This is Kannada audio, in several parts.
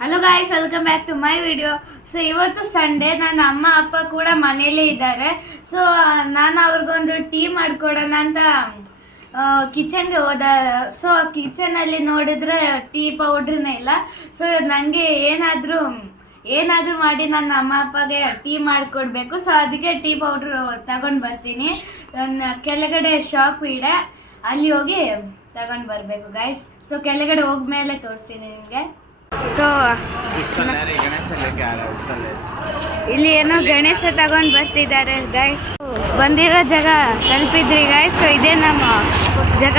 Hello guys, welcome back to my video. So ಇವತ್ತು ಸಂಡೇ, ನನ್ನ ಅಮ್ಮ ಅಪ್ಪ ಕೂಡ ಮನೇಲೇ ಇದ್ದಾರೆ. ಸೊ ನಾನು ಅವ್ರಿಗೊಂದು ಟೀ ಮಾಡಿಕೊಡೋಣ ಅಂತ ಕಿಚನ್ಗೆ ಹೋದ. ಸೊ ಕಿಚನಲ್ಲಿ ನೋಡಿದ್ರೆ ಟೀ ಪೌಡ್ರನ್ನೇ ಇಲ್ಲ. ಸೊ ನನಗೆ ಏನಾದರೂ ಮಾಡಿ ನನ್ನ ಅಮ್ಮ ಅಪ್ಪಗೆ ಟೀ ಮಾಡಿಕೊಡ್ಬೇಕು. ಸೊ ಅದಕ್ಕೆ ಟೀ ಪೌಡ್ರು ತಗೊಂಡು ಬರ್ತೀನಿ. ಕೆಳಗಡೆ ಶಾಪ್ ಇದೆ, ಅಲ್ಲಿ ಹೋಗಿ ತಗೊಂಡು ಬರಬೇಕು ಗಾಯ್ಸ್. ಸೊ ಕೆಳಗಡೆ ಹೋಗ್ಮೇಲೆ ತೋರಿಸ್ತೀನಿ ನಿಮಗೆ. ಸೊ ಇಲ್ಲಿ ಏನೋ ಗಣೇಶ ತಗೊಂಡು ಬರ್ತಿದ್ದಾರೆ ಗೈಸ್. ಬಂದಿರೋ ಜಾಗ ತಲುಪಿದ್ರಿ ಗೈಸ್. ಸೊ ಇದೇ ನಮ್ಮ ಜಾಗ.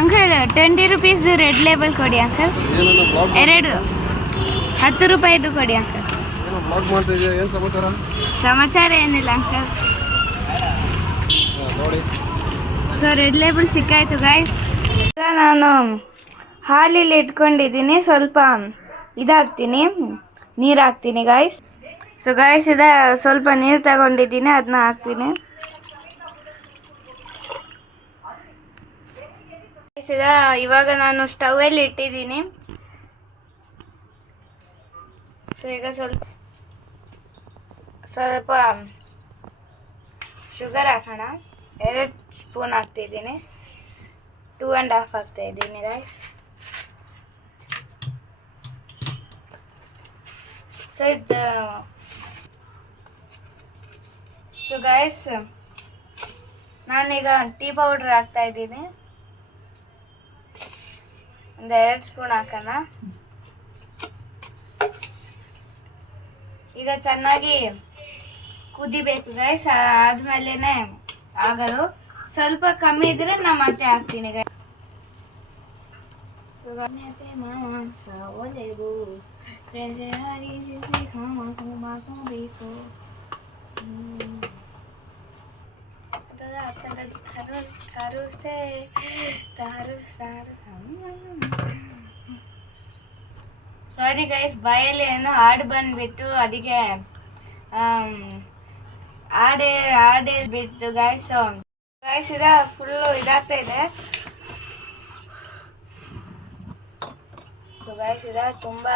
ಅಂಕಲ್ 20 ರೂಪೀಸ್ ರೆಡ್ ಲೇಬಲ್ ಕೊಡಿ ಅಂಕಲ್. 10 ರೂಪಾಯಿದು ಕೊಡಿ ಅಂಕಲ್. ಸಮಾಚಾರ ಏನಿಲ್ಲ ಅಂಕಲ್. ಸೊ ರೆಡ್ ಲೇಬಲ್ ಸಿಕ್ಕಾಯ್ತು ಗೈಸ್. ನಾನು ಹಾಲಿಲ್ಲಿ ಇಟ್ಕೊಂಡಿದ್ದೀನಿ, ಸ್ವಲ್ಪ ಇದಾಗ್ತೀನಿ, ನೀರು ಹಾಕ್ತೀನಿ ಗಾಯ್ಸ್. ಸೊ ಗಾಯ್ಸ್, ಸ್ವಲ್ಪ ನೀರು ತಗೊಂಡಿದ್ದೀನಿ, ಅದನ್ನ ಹಾಕ್ತೀನಿ. ಇವಾಗ ನಾನು ಸ್ಟವಲ್ಲಿ ಇಟ್ಟಿದ್ದೀನಿ. ಸೊ ಈಗ ಸ್ವಲ್ಪ ಶುಗರ್ ಹಾಕೋಣ. 2 ಸ್ಪೂನ್ ಹಾಕ್ತಿದ್ದೀನಿ. 2.5 ಹಾಕ್ತಾ ಇದ್ದೀನಿ ಗಾಯ್ಸ್. ಸೊ ಗೈಸ್, ನಾನೀಗ ಟೀ ಪೌಡರ್ ಹಾಕ್ತಾ ಇದ್ದೀನಿ. ಒಂದು 2 ಸ್ಪೂನ್ ಹಾಕೋಣ. ಈಗ ಚೆನ್ನಾಗಿ ಕುದಿಬೇಕು ಗೈಸ್. ಆದ್ಮೇಲೆ ಆಗೋದು. ಸ್ವಲ್ಪ ಕಮ್ಮಿ ಇದ್ರೆ ನಾ ಮತ್ತೆ ಹಾಕ್ತೀನಿ ಗೈಸ್. ಸಾರಿ ಗೈಸ್, ಬಾಯಲ್ಲಿ ಏನೋ ಹಾಡು ಬಂದ್ಬಿಟ್ಟು ಅದಕ್ಕೆ ಹಾಡೇ ಬಿಟ್ಟು ಗೈಸ್. ಗೈಸ್ ಫುಲ್ಲು ಇದಾಗ್ತಾ ಇದೆ ಗೈಸ್. ತುಂಬ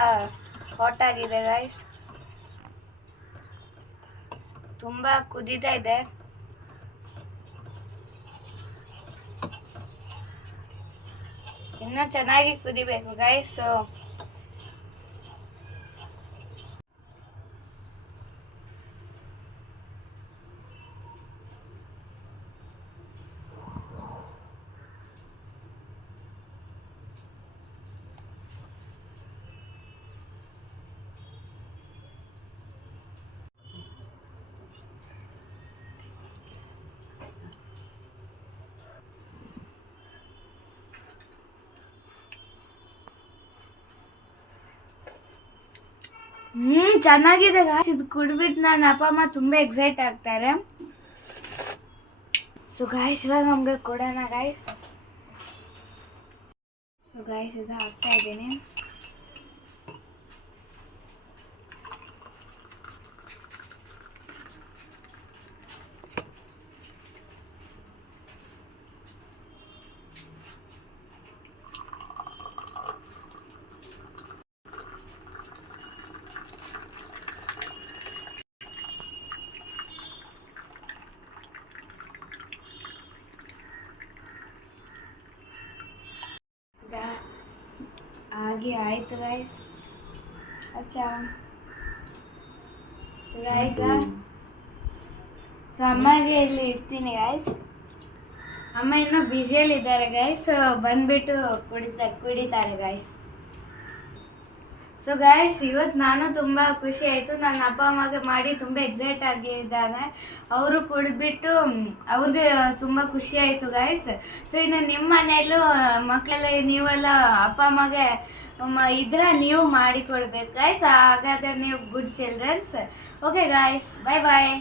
ಹಾಟ್ ಆಗಿದೆ ಗೈಸ್, ತುಂಬ ಕುದೀತಾ ಇದೆ. ಇನ್ನೂ ಚೆನ್ನಾಗಿ ಕುದಿಬೇಕು ಗೈಸ್. ಚೆನ್ನಾಗಿದೆ ಗಾಯ್ಸ್. ಇದು ಕುಡ್ಬಿಟ್ಟು ನನ್ನ ಅಪ್ಪ ಅಮ್ಮ ತುಂಬ ಎಕ್ಸೈಟ್ ಆಗ್ತಾರೆ. ಸೊ ಗಾಯ್ಸ್, ಇವಾಗ ನಮ್ಗೆ ಕೊಡೋಣ ಗಾಯ್ಸ್. ಸೊ ಗಾಯ್ಸ್, ಹಾಕ್ತಾ ಇದ್ದೀನಿ. ಆಗಿ ಆಯ್ತು ಗಾಯ್ಸ್. ಅಚ್ಚಾ ಗಾಯ್ಸ್, ಸೊ ಅಮ್ಮಗೆ ಇಲ್ಲಿ ಇಡ್ತೀನಿ ಗಾಯ್ಸ್. ಅಮ್ಮ ಇನ್ನೂ ಬ್ಯುಸಿಯಲ್ಲಿ ಇದ್ದಾರೆ ಗಾಯ್ಸ್. ಬಂದ್ಬಿಟ್ಟು ಕುಡಿತಾರೆ ಗಾಯ್ಸ್. ಸೊ ಗಾಯ್ಸ್, ಇವತ್ತು ನಾನು ತುಂಬ ಖುಷಿ ಆಯಿತು. ನನ್ನ ಅಪ್ಪ ಅಮ್ಮಗೆ ಮಾಡಿ ತುಂಬ ಎಕ್ಸೈಟ್ ಆಗಿದ್ದಾನೆ. ಅವರು ಕುಡಿದ್ಬಿಟ್ಟು ಅವ್ರಿಗೆ ತುಂಬ ಖುಷಿ ಆಯಿತು ಗಾಯ್ಸ್. ಸೊ ಇನ್ನು ನಿಮ್ಮ ಮನೆಯಲ್ಲೂ ಮಕ್ಕಳೆಲ್ಲ ನೀವೆಲ್ಲ ಅಪ್ಪ ಅಮ್ಮಗೆ ಇದ್ರೆ ನೀವು ಮಾಡಿ ಕೊಡ್ಬೇಕು ಗಾಯ್ಸ್. ಹಾಗಾದರೆ ನೀವು ಗುಡ್ ಚಿಲ್ಡ್ರನ್ಸ್. ಓಕೆ ಗಾಯ್ಸ್, ಬಾಯ್ ಬಾಯ್.